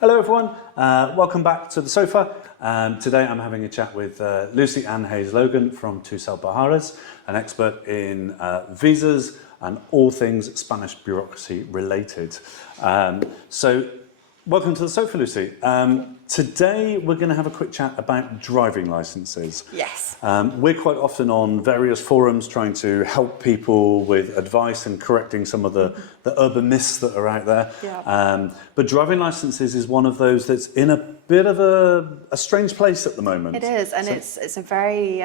Hello everyone, welcome back to the sofa. Today I'm having a chat with Lucy Ann Hayes-Logan from Tucel Baharas, an expert in visas and all things Spanish bureaucracy related. Welcome to the sofa, Lucy. Today we're going to have a quick chat about driving licences. Yes. We're quite often on various forums trying to help people with advice and correcting some of the urban myths that are out there. Yeah. But driving licences is one of those that's in a bit of a strange place at the moment. It is, and it's a very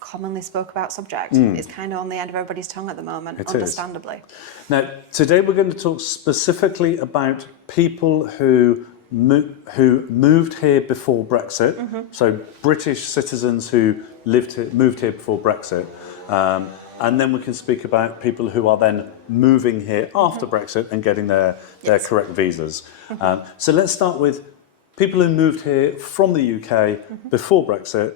commonly spoke about subject. It's kind of on the end of everybody's tongue at the moment, understandably. Now, today we're going to talk specifically about people who moved here before Brexit, so British citizens who moved here before Brexit, and then we can speak about people who are then moving here after Brexit and getting their correct visas. So let's start with people who moved here from the UK before Brexit.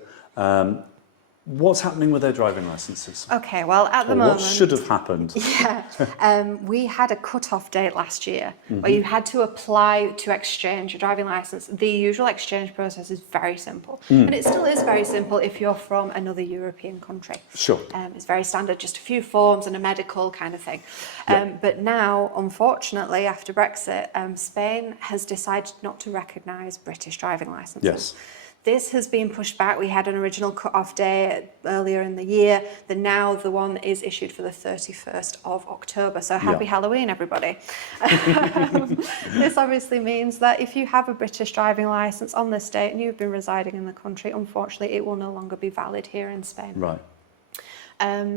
What's happening with their driving licences? Okay, well, at the moment... What should have happened? Yeah, we had a cut-off date last year where you had to apply to exchange your driving licence. The usual exchange process is very simple, and it still is very simple if you're from another European country. Sure. It's very standard, just a few forms and a medical kind of thing. But now, unfortunately, after Brexit, Spain has decided not to recognise British driving licences. Yes. This has been pushed back. We had an original cut-off day earlier in the year. Now the one is issued for the 31st of October. So happy Halloween, everybody. This obviously means that if you have a British driving licence on this date and you've been residing in the country, unfortunately, it will no longer be valid here in Spain. Right.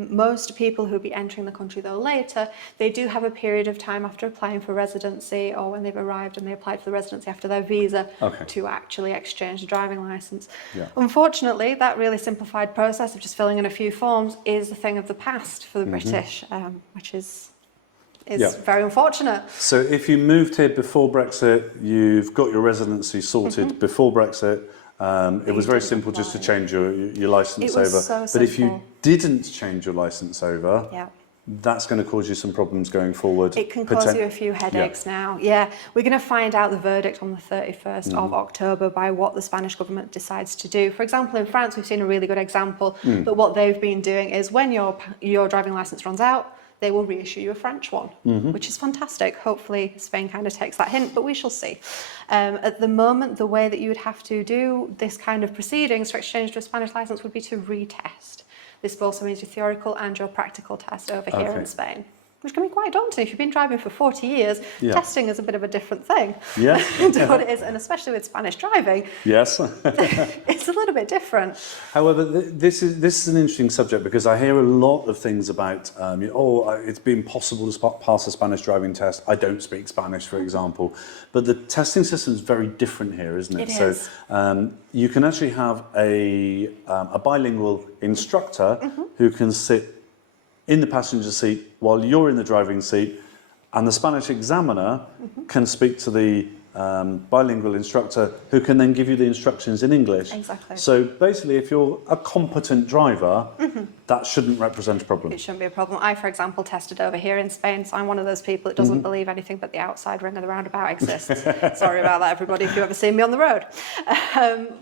Most people who'll be entering the country though later, they do have a period of time after applying for residency or when they've arrived and they applied for the residency after their visa to actually exchange the driving licence. Yeah. Unfortunately, that really simplified process of just filling in a few forms is a thing of the past for the British, which is very unfortunate. So if you moved here before Brexit, you've got your residency sorted before Brexit. It was very simple just to change your licence over. So but if you didn't change your licence over, that's going to cause you some problems going forward. It can cause you a few headaches now. Yeah, we're going to find out the verdict on the 31st of October by what the Spanish government decides to do. For example, in France, we've seen a really good example that what they've been doing is when your driving licence runs out, they will reissue you a French one, which is fantastic. Hopefully Spain kind of takes that hint, but we shall see. At the moment, the way that you would have to do this kind of proceedings to exchange to a Spanish licence would be to retest. This also means your theoretical and your practical test over here in Spain, which can be quite daunting. If you've been driving for 40 years, testing is a bit of a different thing to what it is, and especially with Spanish driving, it's a little bit different. However, this is an interesting subject because I hear a lot of things about, it's been possible to pass a Spanish driving test. I don't speak Spanish, for example, but the testing system is very different here, isn't it? It is. So you can actually have a bilingual instructor who can sit in the passenger seat while you're in the driving seat, and the Spanish examiner can speak to the bilingual instructor who can then give you the instructions in English. Exactly. So basically, if you're a competent driver, that shouldn't represent a problem. It shouldn't be a problem. I, for example, tested over here in Spain, so I'm one of those people that doesn't believe anything but the outside ring of the roundabout exists. Sorry about that, everybody, if you've ever seen me on the road.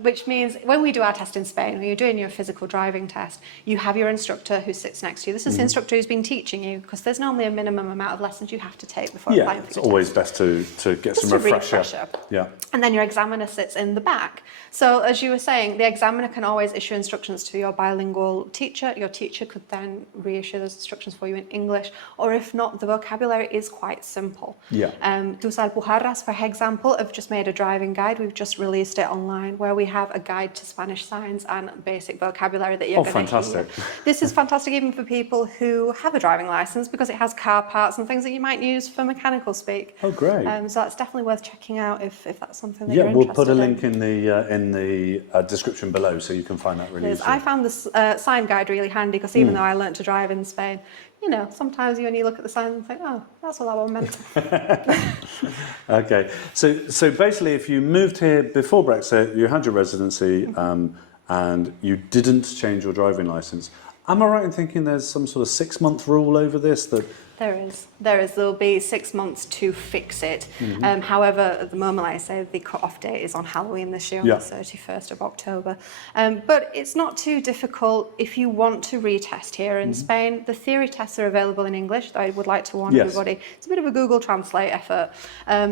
Which means when we do our test in Spain, when you're doing your physical driving test, you have your instructor who sits next to you. This is the instructor who's been teaching you, because there's normally a minimum amount of lessons you have to take before applying for your test. It's always best to get some refresher. Yeah. And then your examiner sits in the back. So as you were saying, the examiner can always issue instructions to your bilingual teacher. Your teacher could then reissue those instructions for you in English, or if not, the vocabulary is quite simple. Tucel Baharas, for example, have just made a driving guide. We've just released it online, where we have a guide to Spanish signs and basic vocabulary that you're going to hear. This is fantastic even for people who have a driving licence, because it has car parts and things that you might use for mechanical speak. Oh, great. So that's definitely worth checking out if that's something that you're interested in. We'll put a link in the description below, so you can find that really easily. I found this sign guide really handy, because even though I learnt to drive in Spain, sometimes you only look at the sign and think, oh, that's what that one meant. Okay, so basically, if you moved here before Brexit, you had your residency, and you didn't change your driving licence, am I right in thinking there's some sort of 6-month rule over this, that There is. There'll be 6 months to fix it. However, at the moment, like I say, the cut-off date is on Halloween this year, on the 31st of October. But it's not too difficult if you want to retest here in Spain. The theory tests are available in English. I would like to warn everybody. It's a bit of a Google Translate effort.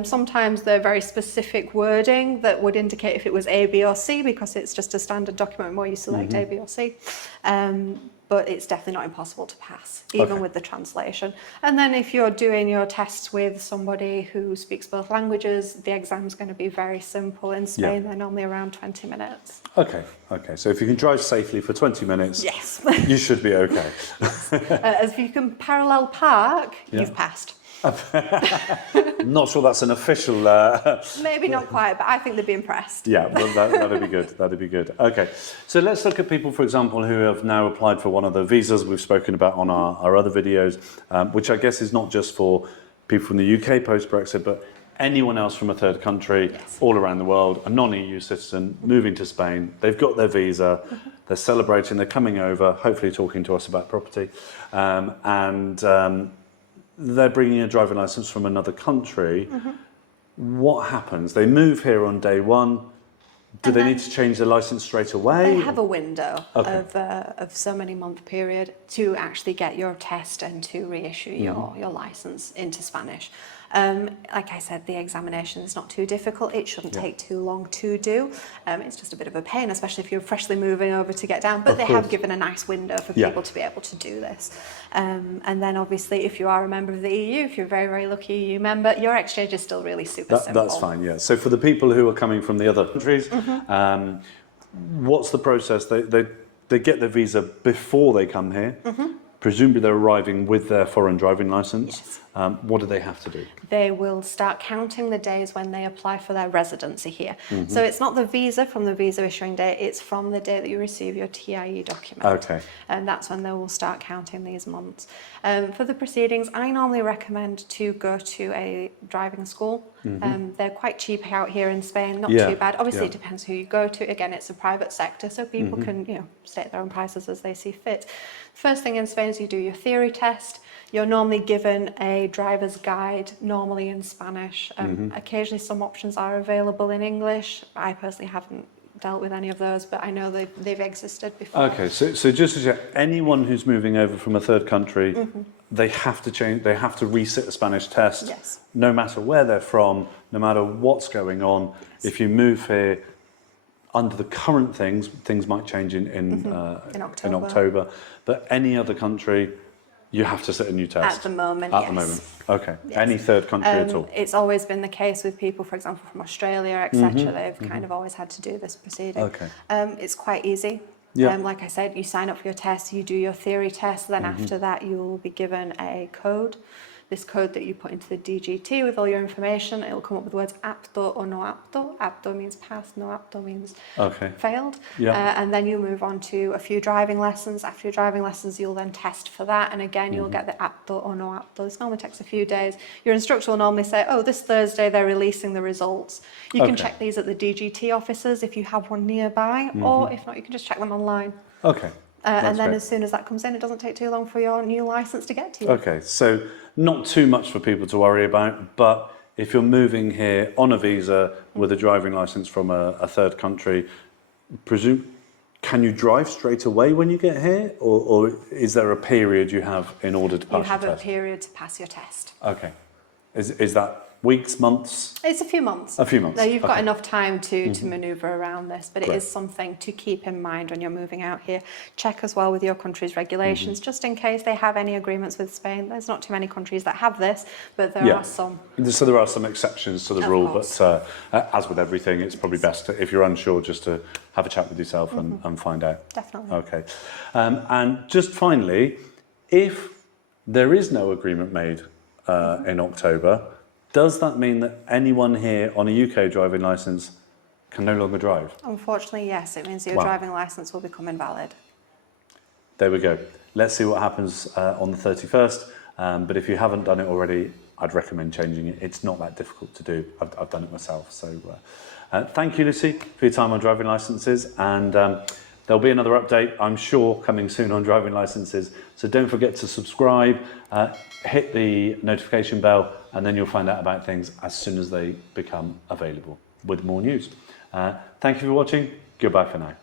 Sometimes they're very specific wording that would indicate if it was A, B, or C, because it's just a standard document where you select A, B, or C. But it's definitely not impossible to pass, even with the translation. And then if you're doing your tests with somebody who speaks both languages, the exam's going to be very simple. In Spain, they're normally around 20 minutes. Okay. So if you can drive safely for 20 minutes, yes, you should be okay. If you can parallel park, you've passed. I'm not sure that's an official... Maybe not quite, but I think they'd be impressed. Yeah, well, that'd be good. That'd be good. Okay, so let's look at people, for example, who have now applied for one of the visas we've spoken about on our other videos, which I guess is not just for people from the UK post-Brexit, but anyone else from a third country all around the world, a non-EU citizen moving to Spain. They've got their visa, they're celebrating, they're coming over, hopefully talking to us about property, they're bringing a driving license from another country. What happens? They move here on day one. Do they need to change their license straight away? They have a window of so many month period to actually get your test and to reissue your license into Spanish. Like I said, the examination is not too difficult. It shouldn't take too long to do. It's just a bit of a pain, especially if you're freshly moving over to get down. But they have given a nice window for people to be able to do this. And then obviously, if you are a member of the EU, if you're a very, very lucky EU member, your exchange is still really super simple. That's fine, yeah. So for the people who are coming from the other countries, what's the process? They get their visa before they come here. Presumably they're arriving with their foreign driving license. What do they have to do? They will start counting the days when they apply for their residency here. So it's not the visa from the visa issuing date, it's from the day that you receive your TIE document. Okay. And that's when they will start counting these months. For the proceedings, I normally recommend to go to a driving school. They're quite cheap out here in Spain, not too bad. Obviously, it depends who you go to. Again, it's a private sector, so people can, state their own prices as they see fit. First thing in Spain is you do your theory test. You're normally given a driver's guide, normally in Spanish. Occasionally some options are available in English. I personally haven't dealt with any of those, but I know they've existed before. Okay, so just to check, anyone who's moving over from a third country, they have to resit a Spanish test, no matter where they're from, no matter what's going on. If you move here, under the current things might change in October, but any other country, you have to sit a new test. At the moment, At the moment, okay. Yes. Any third country at all? It's always been the case with people, for example, from Australia, etc. They've kind of always had to do this proceeding. Okay. It's quite easy. Like I said, you sign up for your test, you do your theory test, then after that you'll be given a code. This code that you put into the DGT with all your information, it will come up with the words apto or no apto. Apto means passed, no apto means failed. And then you move on to a few driving lessons. After your driving lessons, you'll then test for that. And again, you'll get the apto or no apto. This normally takes a few days. Your instructor will normally say, oh, this Thursday they're releasing the results. You can check these at the DGT offices if you have one nearby, or if not, you can just check them online. Okay. And then as soon as that comes in, it doesn't take too long for your new license to get to you. Okay, so not too much for people to worry about, but if you're moving here on a visa with a driving license from a third country, can you drive straight away when you get here, or is there a period you have in order to pass your test? You have a period to pass your test. Okay. Is that weeks, months? It's a few months. A few months. Now, you've got enough time to manoeuvre around this, but it is something to keep in mind when you're moving out here. Check as well with your country's regulations, just in case they have any agreements with Spain. There's not too many countries that have this, but there are some. So there are some exceptions to the rule, but as with everything, it's probably best, if you're unsure, just to have a chat with yourself and find out. Definitely. Okay. And just finally, if there is no agreement made in October, does that mean that anyone here on a UK driving licence can no longer drive? Unfortunately, yes. It means your driving licence will become invalid. There we go. Let's see what happens on the 31st. But if you haven't done it already, I'd recommend changing it. It's not that difficult to do. I've done it myself. So thank you, Lucy, for your time on driving licences. And There'll be another update, I'm sure, coming soon on driving licenses. So don't forget to subscribe, hit the notification bell, and then you'll find out about things as soon as they become available with more news. Thank you for watching. Goodbye for now.